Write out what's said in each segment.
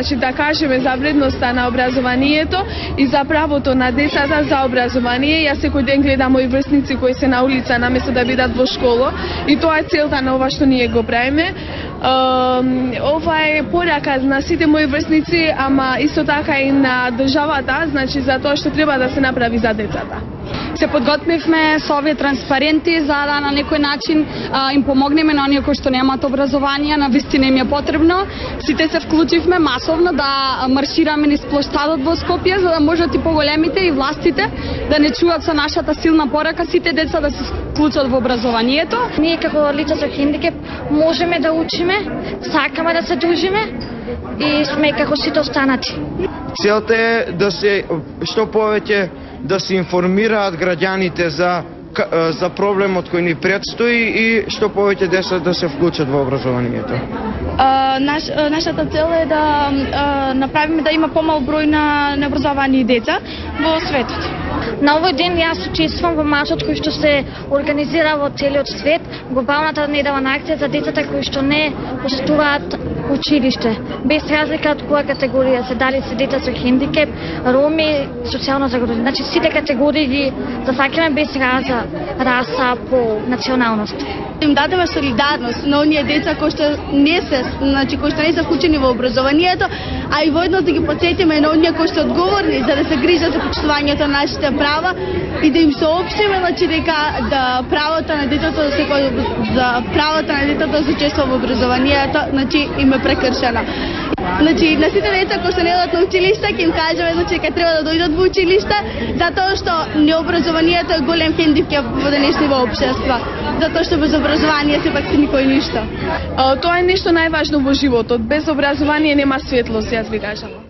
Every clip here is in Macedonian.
значи да кажеме за вредноста на образованието и за правото на децата за образование. Јас секој ден гледам мои врсници кои се на улица наместо да бидат во школа и тоа е целта на ова што ние го правиме. Ова е порака на сите мои врсници, ама исто така и на државата, значи за тоа што треба да се направи за децата. Се подготвивме со овие транспаренти за да на некој начин им помогнеме на оние кои што немаат образование, на вистина им е потребно. Сите се вклучивме масовно да маршираме низ плоштадот во Скопје за да можат и поголемите и властите да не чуат со нашата силна порака сите деца да се вклучат во образованието. Ние како лица со хендикеп можеме да учиме, сакаме да се дружиме и сме како сите останати. Целта е да се што повеќе да се информираат граѓаните за проблемот кој ни предстои и што повеќе деца да се вклучат во образованието. Нашата цел е да направиме да има помал број на необразовани деца во светот. На овој ден јас учествувам во маршот кој што се организира во целиот свет, глобалната неделна акција за децата кои што не посетуваат училиште, без разлика од која категорија се, дали се деца со хендикеп, роми, социјално загрозени. Значи сите категории ги зафаќаме без раса, пол, националност. Им дадеме солидарност на оние деца кои што не се, значи кои што не се вклучени во образованието, а и воедно да ги потсетиме на оние кои што одговорни за да се грижат за почитувањето на нашите права и да им соопштиме значи дека да правото на детето да се учества во образованието, значи им е прекршено. Значи на сите деца кои што не одат на училиште ќе им кажеме значи дека треба да дојдат во училиште затоа што необразованието е голем хендикеп во денешното општество. Затоа што без образование сепак си никој ништо. Тоа е нешто најважно во животот. Без образование нема светлост, јас би кажала.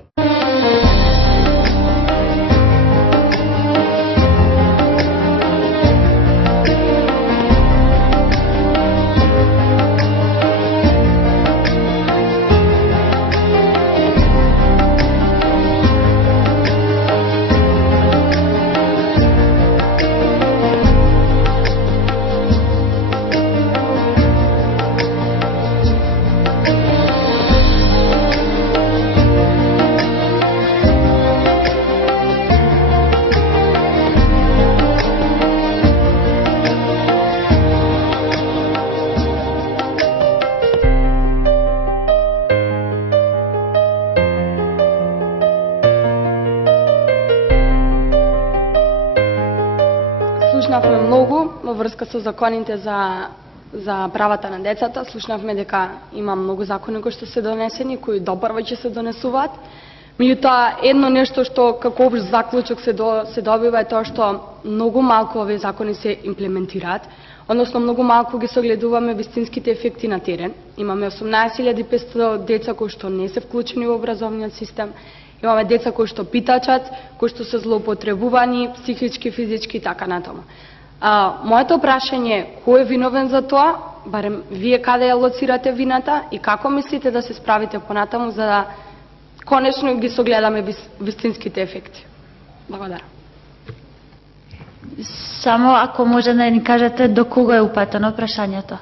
Слушнавме многу во врска со законите за правата на децата. Слушнавме дека има многу закони кои што се донесени, кои допрва ќе се донесуваат. Меѓутоа, едно нешто што како општ заклучок се добива е тоа што многу малку овие закони се имплементираат, односно многу малку ги согледуваме вистинските ефекти на терен. Имаме 18.500 деца кои што не се вклучени во образовниот систем. Имаме деца кои што питачат, кои што се злоупотребувани, психички, физички и така натаму. Моето прашање е кој е виновен за тоа, барем вие каде ја лоцирате вината и како мислите да се справите понатаму за да конечно ги согледаме вистинските ефекти. Благодарам. Само ако може да ни кажете до кого е упатено прашањето.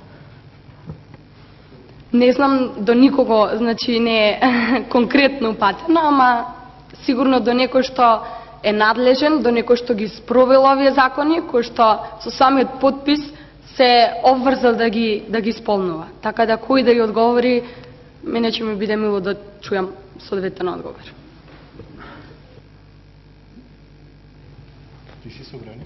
Не знам до никого, значи не е конкретно упатено, ама сигурно до некој што е надлежен, до некој што ги спровел овие закони, кој што со самиот подпис се обврзал да ги исполнува. Така да кој да ја одговори, мене ќе ми биде мило да чујам соодветен одговор. Ти си собрани?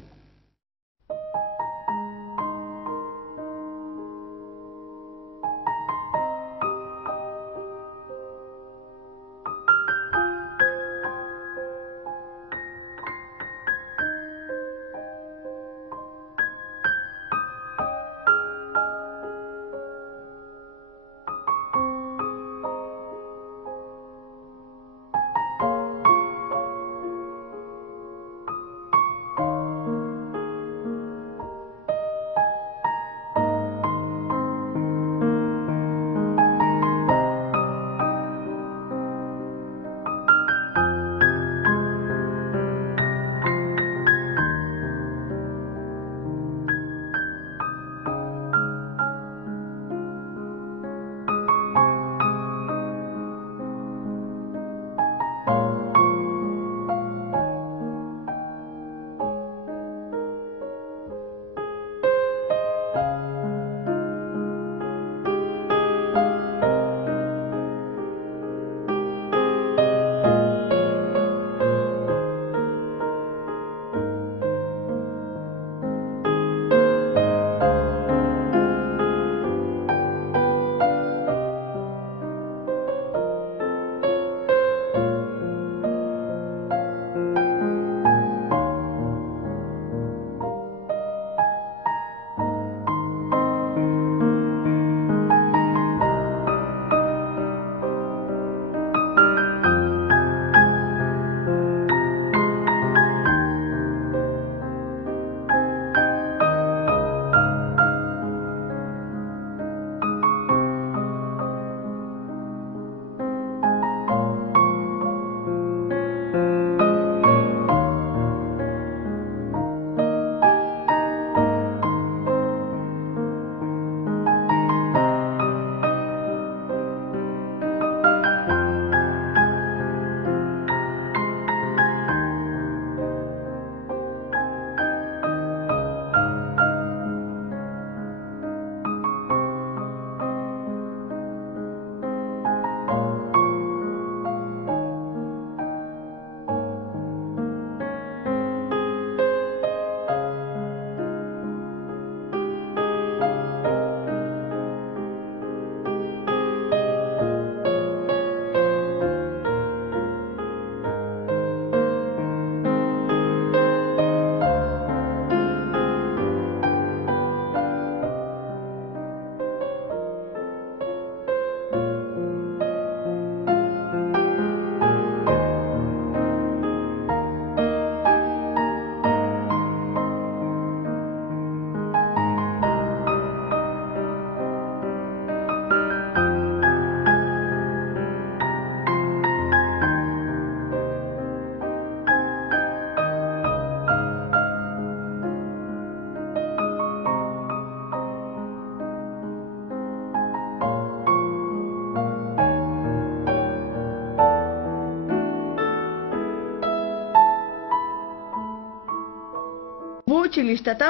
Во училиштата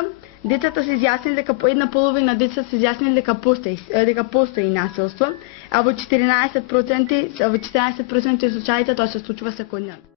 децата се изјасниле дека по една половина децата се изјасниле дека постои насилство, а во 14% случаите тоа се случува секојдневно.